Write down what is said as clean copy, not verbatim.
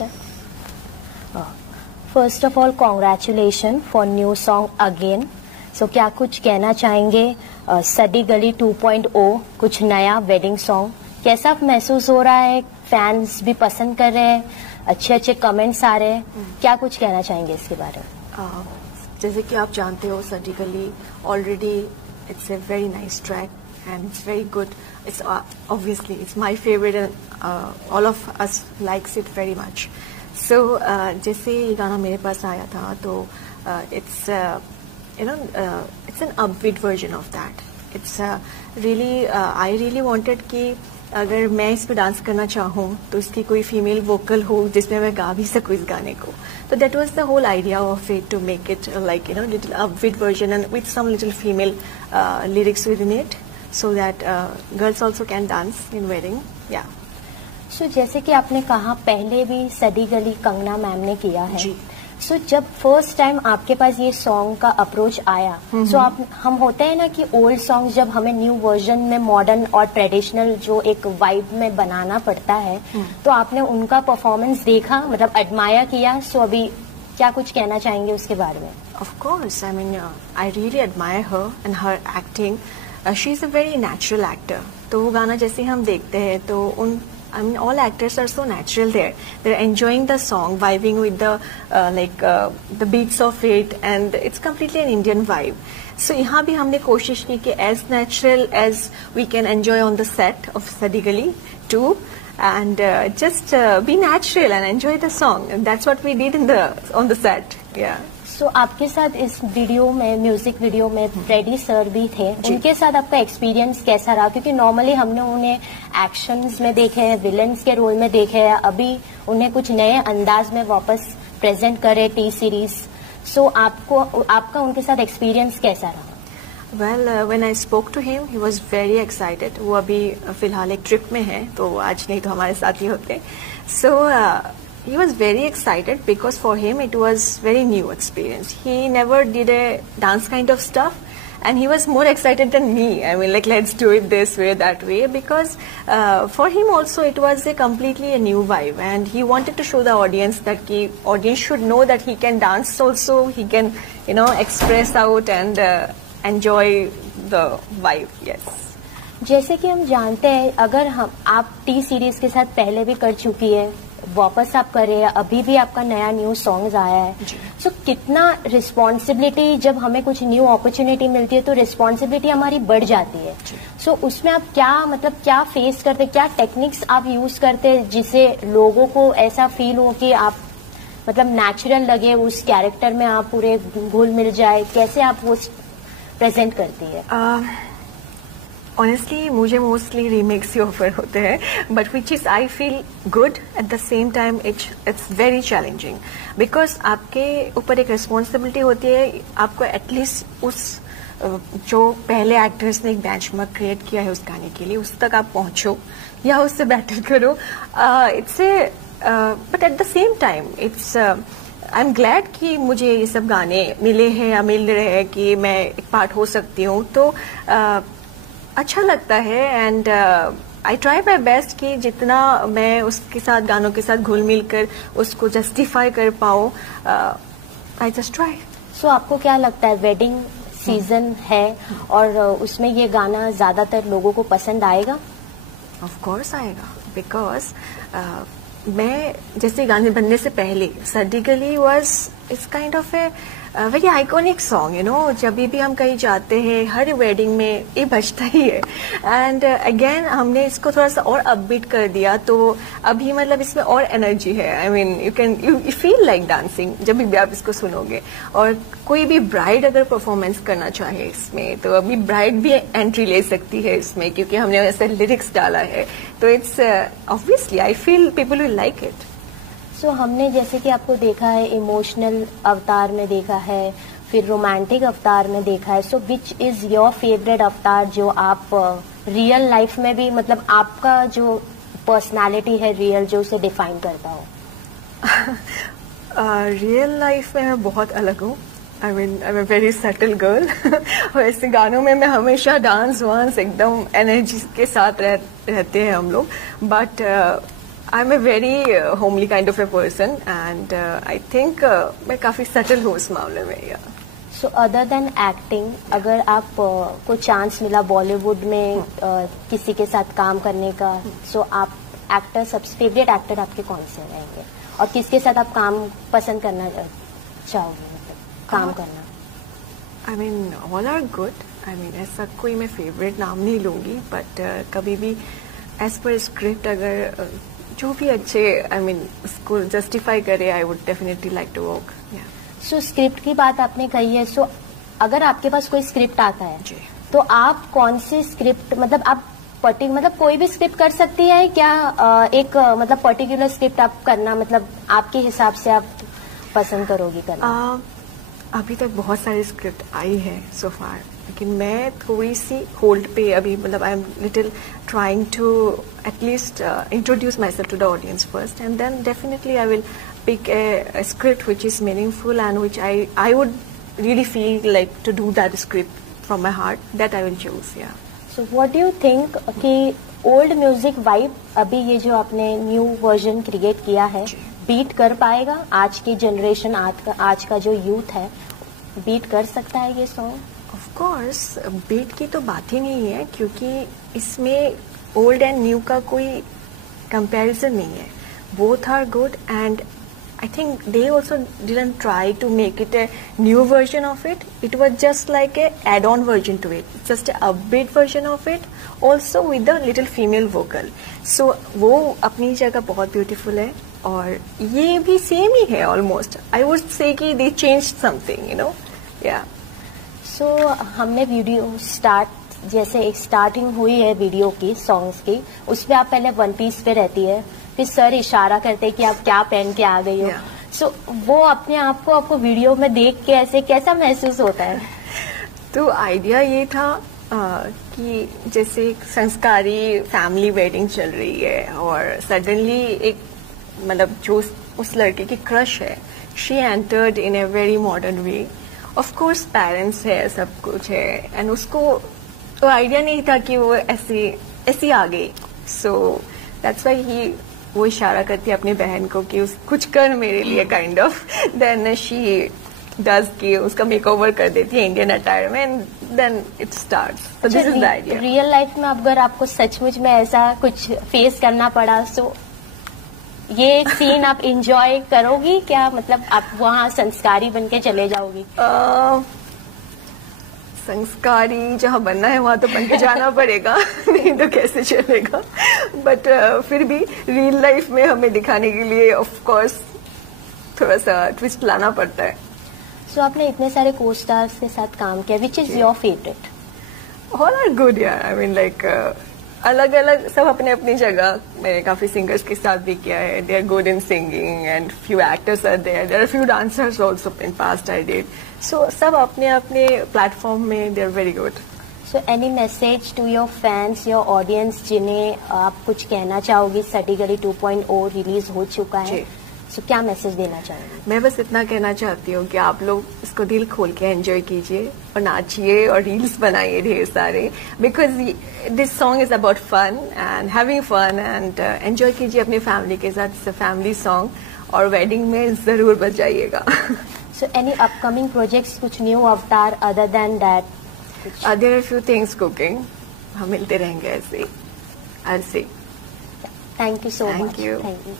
First है। First of all congratulation for new song again. So क्या कुछ कहना चाहेंगे सदी गली 2.0, कुछ नया वेडिंग सॉन्ग, कैसा महसूस हो रहा है? फैंस भी पसंद कर रहे हैं, अच्छे अच्छे कमेंट्स आ रहे हैं, क्या कुछ कहना चाहेंगे इसके बारे में? जैसे कि आप जानते हो Sadi Gali already it's a very nice track and it's very good. It's obviously it's my favourite and all of us likes it very much. So जैसे ये गाना मेरे पास आया था तो it's it's an upbeat version of that. It's really I really wanted कि अगर मैं इस पे डांस करना चाहूँ तो इसकी कोई फीमेल वोकल हो जिसमें मैं गा भी सकूँ इस गाने को। तो that was the whole idea of it, to make it like little upbeat version and with some little female lyrics within it, so that girls also can dance in wedding. Yeah. So जैसे कि आपने कहा पहले भी सदी गली Kangana ma'am ने किया है जी। सो जब फर्स्ट टाइम आपके पास ये सॉन्ग का अप्रोच आया, सो हम होते हैं ना कि ओल्ड सॉन्ग जब हमें न्यू वर्जन में मॉडर्न और ट्रेडिशनल जो एक वाइब में बनाना पड़ता है, तो आपने उनका परफॉर्मेंस देखा, मतलब एडमायर किया। सो अभी क्या कुछ कहना चाहेंगे उसके बारे में? Of course, I mean I really admire her and her acting. She is a very natural actor. तो वो गाना जैसे हम देखते हैं तो I mean, all actors are so natural there. They're enjoying the song, vibing with the the beats of it, and it's completely an Indian vibe. So यहाँ भी हमने कोशिश की कि as natural as we can enjoy on the set of Sadi Gali too, and just be natural and enjoy the song. And that's what we did on the set. Yeah. सो आपके साथ इस video में, music video में Freddy sir भी थे, उनके साथ आपका एक्सपीरियंस कैसा रहा? क्योंकि नॉर्मली हमने उन्हें एक्शंस में देखे हैं, विलन्स के रोल में देखे हैं, अभी उन्हें कुछ नए अंदाज में वापस प्रेजेंट करे टी सीरीज। सो आपका उनके साथ एक्सपीरियंस कैसा रहा? Well, when I spoke to him, he was very excited. वो अभी फिलहाल एक ट्रिप में है, तो आज नहीं तो हमारे साथ ही होते। So he was very excited because for him it was very new experience. He never did a dance kind of stuff, and he was more excited than me. I mean, like, let's do it this way, that way, because for him also it was a completely a new vibe, and he wanted to show the audience that the audience should know that he can dance also, he can express out and enjoy the vibe. Yes. जैसे कि हम जानते हैं, अगर आप T series के साथ पहले भी कर चुकी है, वापस आप कर रहे हैं, अभी भी आपका नया न्यू सॉन्ग्स आया है, सो कितना रिस्पॉन्सिबिलिटी, जब हमें कुछ न्यू अपॉर्चुनिटी मिलती है तो रिस्पॉन्सिबिलिटी हमारी बढ़ जाती है। सो उसमें आप क्या फेस करते, क्या टेक्निक्स आप यूज करते जिससे लोगों को ऐसा फील हो कि आप नेचुरल लगे, उस कैरेक्टर में आप पूरे घुल मिल जाए? कैसे आप वो प्रेजेंट करती है? ऑनेस्टली मुझे मोस्टली रीमेक्स ही ऑफर होते हैं, but which is I feel good at the same time it's very challenging, because आपके ऊपर एक रिस्पॉन्सिबिलिटी होती है, आपको एटलीस्ट उस जो पहले एक्टर्स ने एक बेंचमार्क क्रिएट किया है उस गाने के लिए, उस तक आप पहुंचो या उससे बेटर करो। It's a but at the same time it's I am glad कि मुझे ये सब गाने मिले हैं या मिल रहे हैं कि मैं एक पार्ट हो सकती हूँ, तो अच्छा लगता है। And I try my best कि जितना मैं उसके साथ, गानों के साथ घुल मिल कर उसको जस्टिफाई कर पाऊँ, आई जस्ट ट्राई। सो आपको क्या लगता है, वेडिंग सीजन है और उसमें ये गाना ज्यादातर लोगों को पसंद आएगा? ऑफ कोर्स आएगा, बिकॉज मैं जैसे गाने बनने से पहले सदी गली was it's kind of a very iconic song, जब भी हम कहीं जाते हैं हर वेडिंग में ये बजता ही है। एंड अगेन हमने इसको थोड़ा सा और अपबीट कर दिया, तो अभी मतलब इसमें और एनर्जी है। I mean you feel like dancing जब भी आप इसको सुनोगे। और कोई भी ब्राइड अगर परफॉर्मेंस करना चाहे इसमें, तो अभी ब्राइड भी एंट्री ले सकती है इसमें, क्योंकि हमने ऐसे लिरिक्स डाला है। तो it's obviously I feel people will like it. So हमने जैसे कि आपको देखा है, इमोशनल अवतार में देखा है, फिर रोमांटिक अवतार में देखा है। सो विच इज योर फेवरेट अवतार जो आप रियल लाइफ में भी, मतलब आपका जो पर्सनालिटी है रियल, जो उसे डिफाइन करता हो? रियल लाइफ में मैं बहुत अलग हूँ। I mean I am a very subtle girl. वैसे गानों में मैं हमेशा डांस वांस एकदम एनर्जी के साथ रहते हैं हम लोग, but I am a very homely kind of a person and I think मैं काफी सटल हूँ इस मामले में. सो अदर देन एक्टिंग, अगर आप को चांस मिला बॉलीवुड में किसी के साथ काम करने का, सो आप एक्टर, सबसे फेवरेट एक्टर आपके कौन से रहेंगे और किसके साथ आप काम पसंद करना चाहोगे, मतलब काम करना? I mean all are good. I mean ऐसा कोई मैं फेवरेट नाम नहीं लूंगी, बट कभी भी एज पर स्क्रिप्ट अगर जो भी अच्छे आई मीन उसको जस्टिफाई करे, I would definitely like to work. So script की बात आपने कही है, सो अगर आपके पास कोई स्क्रिप्ट आता है जी, तो आप कौन सी स्क्रिप्ट, मतलब आप मतलब कोई भी स्क्रिप्ट कर सकती है क्या? एक मतलब पर्टिकुलर स्क्रिप्ट आप करना, मतलब आपके हिसाब से आप पसंद करोगी करना? अभी तक बहुत सारी स्क्रिप्ट आई है सो फार, लेकिन मैं थोड़ी सी होल्ड पे अभी, मतलब I am little trying to at least introduce myself to the audience first, and then definitely I will pick a script which is meaningful and which I would really feel like to do that script from my heart, that I will choose. Yeah. So what do you think कि old music vibe अभी ये जो आपने new version create किया है, beat कर पाएगा? आज की जनरेशन, आज का जो यूथ है, बीट कर सकता है ये सॉन्ग? Of course, बीट की तो बात ही नहीं है, क्योंकि इसमें ओल्ड एंड न्यू का कोई कंपैरिजन नहीं है. Both are good, and I think they also didn't try to make it a new version of it. It was just like a add-on version to it, just a upbeat version of it, also with a little female vocal. So वो अपनी जगह बहुत beautiful है, और ये भी same ही है almost. I would say कि they changed something, you know. Yeah. So हमने वीडियो जैसे एक स्टार्टिंग हुई है वीडियो की, सॉन्ग्स की, उसपे आप पहले वन पीस पे रहती है, फिर सर इशारा करते हैं कि आप क्या पहन के आ गई हो. सो वो अपने आप को आपको वीडियो में देख के ऐसे कैसा महसूस होता है? तो आइडिया ये था कि जैसे एक संस्कारी फैमिली वेडिंग चल रही है, और सडनली एक मतलब जो उस लड़के की क्रश है, she entered in a very modern way. Of course parents है, सब कुछ है, एंड उसको तो आइडिया नहीं था कि वो ऐसी आ गई. सो दैट्स व्हाई ही वो इशारा करती है अपनी बहन को कि कुछ कर मेरे लिए, kind of. Then she does कि उसका मेकओवर कर देती है इंडियन अटायर में, and then it starts. So this is the idea. Real life में अगर आपको सचमुच में ऐसा कुछ फेस करना पड़ा, सो ये सीन आप एंजॉय करोगी क्या? मतलब आप वहाँ संस्कारी बन के चले जाओगी? संस्कारी जहाँ बनना है वहाँ तो बन के जाना पड़ेगा, नहीं तो कैसे चलेगा. बट फिर भी रियल लाइफ में हमें दिखाने के लिए ऑफ कोर्स थोड़ा सा ट्विस्ट लाना पड़ता है. सो आपने इतने सारे को स्टार्स के साथ काम किया, which is your favourite? All are good यार. आई मीन लाइक अलग अलग सब अपने अपनी जगह. मैंने काफी सिंगर्स के साथ भी किया है, they are good in singing, and few actors are there are few dancers also in past I did. So सब अपने अपने प्लेटफॉर्म में they are very good. So any message to your fans, your audience, जिन्हें आप कुछ कहना चाहोगी? सटी गली 2.0 रिलीज हो चुका है, सो क्या मैसेज देना चाहोगी? मैं बस इतना कहना चाहती हूँ कि आप लोग इसको दिल खोल के एंजॉय कीजिए और नाचिए और रील्स बनाइए ढेर सारे, because this song is about fun and having fun, and enjoy कीजिए अपनी फैमिली के साथ. इट्स अ फैमिली सॉन्ग, और वेडिंग में जरूर बजाइएगा. सो एनी अपकमिंग प्रोजेक्ट्स, कुछ new avatar other than that? There are few things cooking. हम मिलते रहेंगे ऐसे. I will see. Thank you so much. Thank you. Thank you.